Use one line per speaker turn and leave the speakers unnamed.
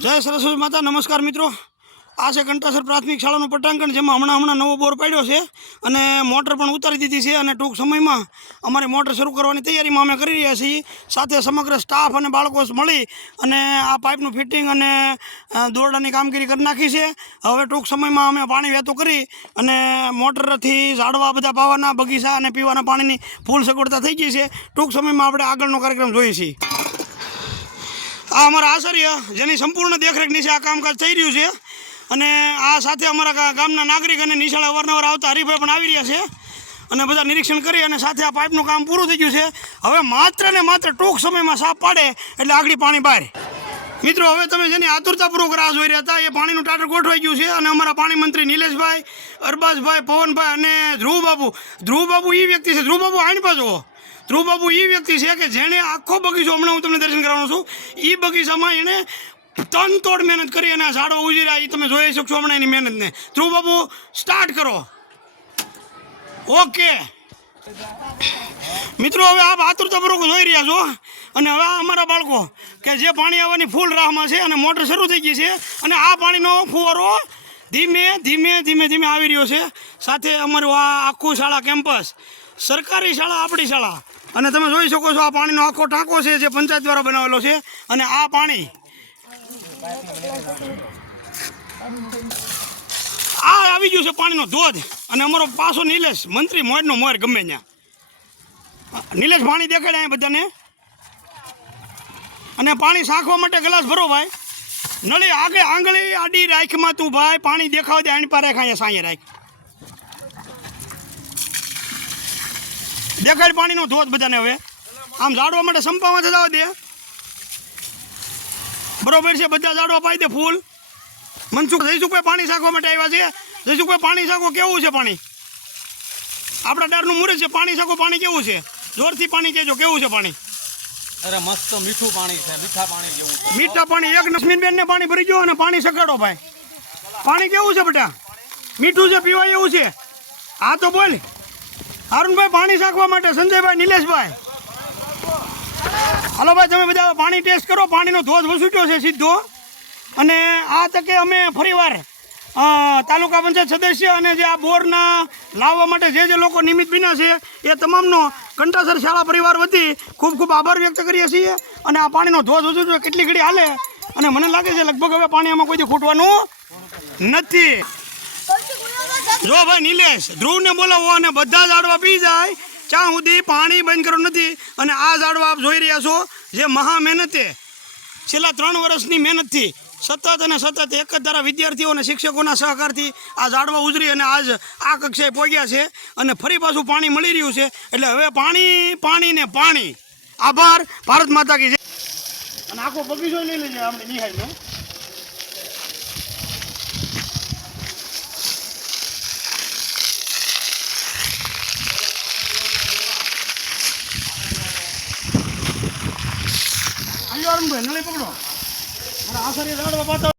જય સરસ્વતી માતા, નમસ્કાર મિત્રો. આ છે કંટાસર પ્રાથમિક શાળાનું પટાંગણ જેમાં હમણાં હમણાં નવો બોર પાડ્યો છે અને મોટર પણ ઉતારી દીધી છે અને ટૂંક સમયમાં અમારે મોટર શરૂ કરવાની તૈયારીમાં અમે કરી રહ્યા છીએ. સાથે સમગ્ર સ્ટાફ અને બાળકો મળી અને આ પાઇપનું ફિટિંગ અને દોરડાની કામગીરી કરી નાખી છે. હવે ટૂંક સમયમાં અમે પાણી વહેતું કરી અને મોટરથી ઝાડવા બધા પાવાના બગીચા અને પીવાના પાણીની ફૂલ સગવડતા થઈ ગઈ છે. ટૂંક સમયમાં આપણે આગળનો કાર્યક્રમ જોઈએ છીએ. આ અમારા આચાર્ય, જેની સંપૂર્ણ દેખરેખ નીચે આ કામકાજ થઈ રહ્યું છે. અને આ સાથે અમારા ગામના નાગરિક અને નિશાળા અવારનવાર આવતા હરિભાઈ પણ આવી રહ્યા છે. અને બધા નિરીક્ષણ કરી અને સાથે આ પાઇપનું કામ પૂરું થઈ ગયું છે. હવે માત્ર ને માત્ર ટૂંક સમયમાં સાફ પાડે એટલે આગળ પાણી બહાર. મિત્રો, હવે તમે જેની આતુરતાપૂર્વક રાહ જોઈ રહ્યા હતા, એ પાણીનું ટાટર ગોઠવાઈ ગયું છે અને અમારા પાણી મંત્રી નિલેશભાઈ અરબાઝભાઈ પવનભાઈ અને ધ્રુવબાબુ. ધ્રુવબાબુ એ વ્યક્તિ છે. ધ્રુવબાબુ આણી પાછો. ધ્રુવબાબુ એ વ્યક્તિ છે કે જેણે આખો બગીચો હમણાં હું તમને દર્શન કરવાનો છું. એ બગીચામાં એણે તન તોડ મહેનત કરી અને આ ઝાડવા ઉજેરા એ તમે જોઈ શકશો હમણાં એની મહેનતને. ધ્રુવબાબુ સ્ટાર્ટ કરો. ઓકે મિત્રો, હવે આપ આતુરતાપૂર્વક જોઈ રહ્યા છો. અને હવે અમારા બાળકો કે જે પાણી આવવાની ફૂલ રાહમાં છે અને મોટર શરૂ થઈ ગઈ છે અને આ પાણીનો ફુવારો ધીમે ધીમે ધીમે ધીમે આવી રહ્યો છે. સાથે અમારું આ આખું શાળા કેમ્પસ સરકારી શાળા, આપણી શાળા. અને તમે જોઈ શકો છો આ પાણીનો આખો ટાંકો છે જે પંચાયત દ્વારા બનાવેલો છે. અને આ પાણી આ આવી ગયું છે પાણીનો ધોધ. અને અમારો પાછો નિલેશ, મંત્રી મોરનો મોર ગમે ત્યાં. નિલેશ પાણી દેખાડે અહીંયા બધાને? અને પાણી સાંખવા માટે ગ્લાસ ભરો ભાઈ. નળી આગળ આંગળી આડી રાખમાં તું ભાઈ. પાણી દેખાવ દે આણી પાસે રાખ અહીંયા સાંયે રાખ. દેખાડ પાણીનો ધોધ બધાને હવે. આમ ઝાડવા માટે સંપામાં જવા દે બરોબર છે બધા ઝાડવા પાઈ દે ફૂલ. મનસુખ જયસુખભાઈ પાણી સાંખવા માટે આવ્યા છે. જયસુખભાઈ પાણી સાંખો કેવું છે પાણી? આપણા ડારનું મુહૂર્ત છે પાણી સાંખો પાણી કેવું છે? જોરથી પાણી કહેજો કેવું છે પાણી?
અરે મસ્ત મીઠું પાણી છે મીઠા પાણી જેવું
મીઠા પાણી એક નસ્મીનબેન ને પાણી ભરી ગયો અને પાણી સકાડો ભાઈ. પાણી કેવું છે બેટા? મીઠું છે પીવાય એવું છે? હા તો બોલ. અરુણભાઈ પાણી શાખવા માટે, સંજયભાઈ, નિલેશભાઈ. હાલો ભાઈ, તમે બધા પાણી ટેસ્ટ કરો. પાણીનો ધોધ વસૂટ્યો છે સીધો. અને આ તકે અમે ફરીવાર તાલુકા પંચાયત સદસ્ય અને જે આ બોરના લાવવા માટે જે જે લોકો નિમિત્ત બન્યા છે, એ તમામનો કંટાસર શાળા પરિવાર વતી ખૂબ ખૂબ આભાર વ્યક્ત કરીએ છીએ. અને આ પાણીનો ધોધ વસૂટ્યો, કેટલી ઘડી હાલે? અને મને લાગે છે, લગભગ હવે પાણી આમાં કોઈથી ખૂટવાનું નથી. જો ભાઈ નિલેશ, ધ્રુવને બોલાવો અને બધા ઝાડવા પી જાય. ત્યાં સુધી? પાણી બંધ કરવું નથી. અને આ ઝાડવા આપ જોઈ રહ્યા છો, જે મહા મહેનતે છેલ્લા ત્રણ વર્ષની મહેનતથી સતત અને સતત એક જ ધારા વિદ્યાર્થીઓ અને શિક્ષકોના સહકારથી આ ઝાડવા ઉજરી અને આજ આ કક્ષાએ પહોંચ્યા છે અને ફરી પાછું પાણી મળી રહ્યું છે. એટલે હવે પાણી પાણી ને પાણી. આભાર. ભારત માતા કી અને આખો બગીચો લઈ લેજે આપણે નિહાળને. આવ્યો અરુણભાઈ નળી પકડો અને આ સારી ઝાડવા પાતા